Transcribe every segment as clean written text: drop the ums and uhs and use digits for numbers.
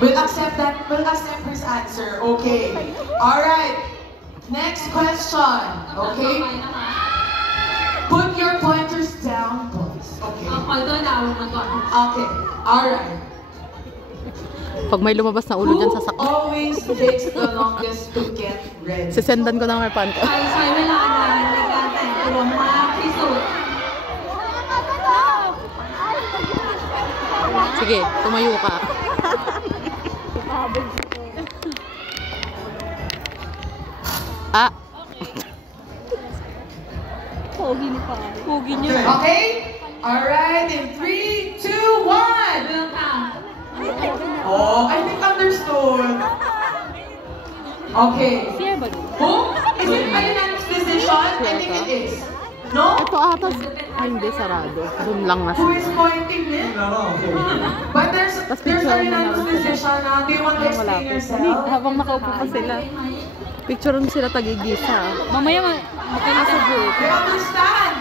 We'll accept that. We'll accept his answer. Okay. All right. Next question. Okay. Put your pointers down, boys. Okay. Pointer down manก่อน Okay. All right. Pag may lumabas na ulo dyan sa sakit. Who always takes the longest to get ready? Sisendan ko na ng pan ko. ใครใช้เวลานานในการแต่งตัวมากที่สุด Sige, tumayo ka. Ah! Pogi ni pa. Pogi niya. Okay? Alright, in 3, 2, 1! เรื่องค่ะ Oh, I think understood. Okay. Who? Is it a unanimous decision? I think it is. No? Ito ata, ay hindi, sarado. Doon lang na Who siya. is pointing me? But there's a unanimous decision now. Do you want to explain yourself? Habang nakaupo pa sila. Picture mo sila tagigisa. Mamaya makita sa group. You understand?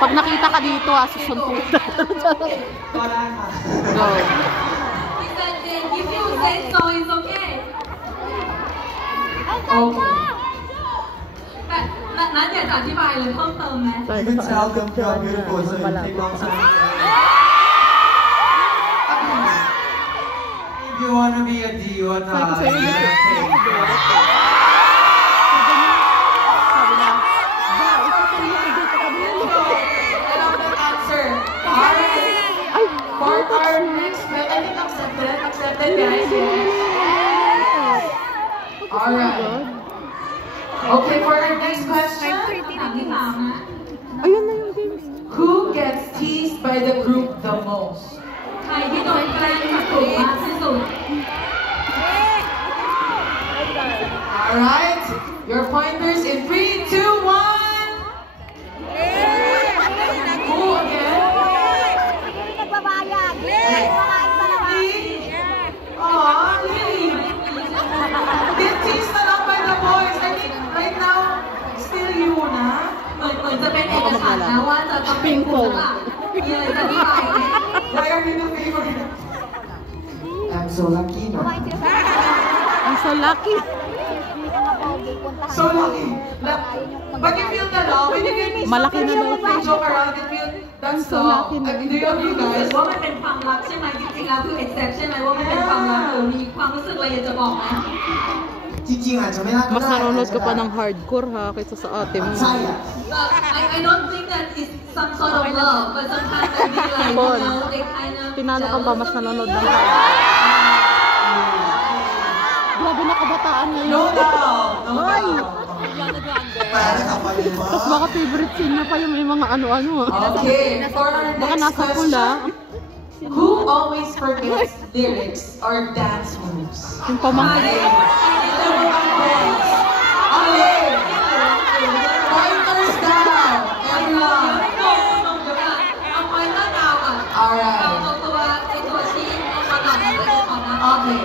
Pag nakita ka dito, susunod. Go. He said if you say so it's okay Okay. แต่นั้นอยากจะอธิบายเลยเพิ่มเติมไหม You can tell them you are beautiful, so you take long time. If you want to be a diva, For our next, I think accepted guys, yes. Alright. Okay, for our next question. ถามที่ถามนะ Ayun na yung games. Who gets teased by the group the most? ใครที่โดนแกล้งกับกลุ่มมากที่สุด Alright. Your pointers in 3, 2, 1. Who again? Get teased a lot by the boys. I think right now, still you na. เหมือนจะเป็นเอกฉันท์นะว่าจะต้องเป็นคุณหรือเปล่ามีอะไรจะอธิบายไหม Why are you the favorite? I'm so lucky, no? I'm so lucky. So lucky. But you feel the love when you get teased. Malaki na daw. They joke around and feel that's So lucky na. Do you agree, guys? ว่ามันเป็นความรักใช่ไหมจริงๆแล้วคือ accept ใช่ไหมว่ามันเป็นความรักหรือมีความรู้สึกอะไรอยากจะบอกไหม Mas nanonood ka pa ng hardcore ha, kaysa sa ate mo. I don't think that it's some sort of love, but sometimes I feel like, you know, they kind of Tinalo ka ba mas nanonood ng hardcore? Grabe na kabataan ngayon. No doubt. No doubt. Tapos baka favorite scene na pa yung may mga ano-ano. Okay, for our Baka next nasa pula. question. Who always forgets lyrics or dance moves? Yung pamangkin. Okay. Pointers down. Everyone. Alright. Okay.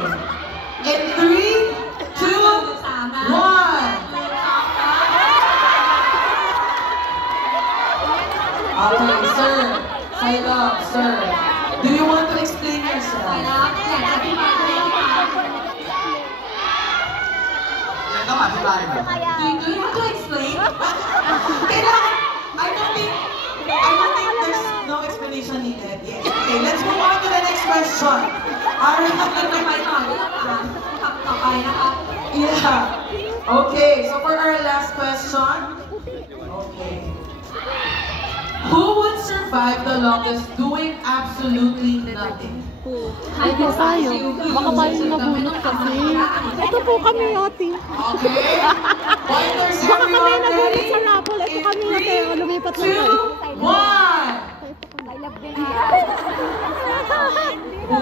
In 3, 2, 1. Okay, sir. Silent, sir. Do you want to explain yourself? Do you have to explain? I don't think there's no explanation needed. Yes. Okay, let's move on to the next question. Alright. Yeah. Okay, so for our last question. Okay. Who would survive the longest doing absolutely nothing? Ito tayo. Baka tayo nabunot kasi. Ito po kami, ate. Okay. Pointers Baka kami everyone nabunot ready? sa rapol. Ito kami, ate. Lumipat lang 2, tayo. 1. Who?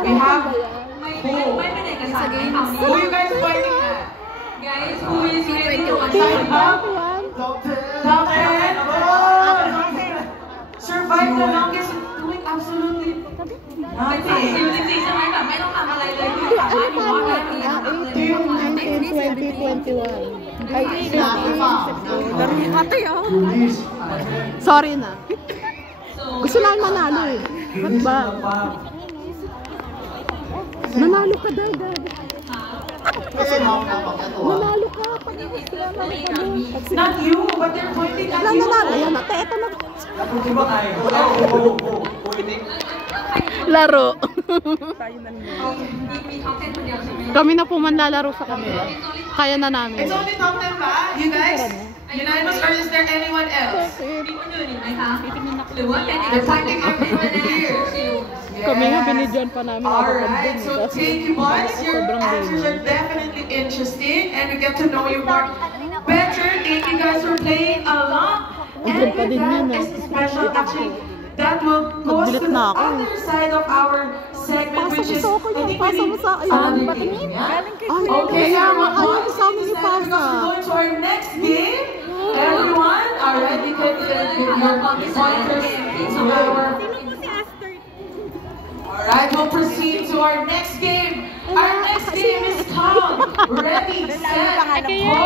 We have who you guys pointing at? Guys, who is ready to Side up. Top 10. Survive the longest doing absolutely nothing. จริงๆใช่ไหมแบบไม่ต้องทำอะไรเลยคือสามารถอยู่รอดได้ดีAte, sorry na. Gusto namin manalo eh. Ba't ba? Nanalo ka daw, Dad. Kasi Nanalo ka. Pag-iwas ka lang. not you, but they're pointing at you. Nanalo. Ayan, ate, eto na. Di ba kayo? Laro.มีท็อป10คนเดียวใช่ไหม Kami na po manlalaro sa kanila. Kaya na namin. It's only top 10 ba? You guys? Unanimous or is there anyone else? มีคนอื่นอีกไหมคะหรือว่าเป็นเอก They're สาร pointing ของ everyone here. Kami nga binidyon pa namin. Alright, so thank you boys. Your answers are definitely interesting and we get to know you more better. Thank you guys for playing along. And with that is special actually that will go to the other side of our segment which is I think we need another game, yeah? Okay, so boys, ladies and gentlemen, because we're going to our next game. Everyone, alright, you can give your pointers to our. Alright, we'll proceed to our next game. Our next game is called Ready, Set, Go.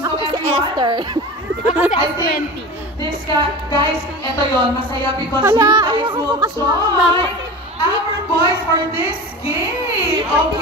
So everyone, I think this guys, eto yon, masaya because you guys will join our boys for this game. Okay.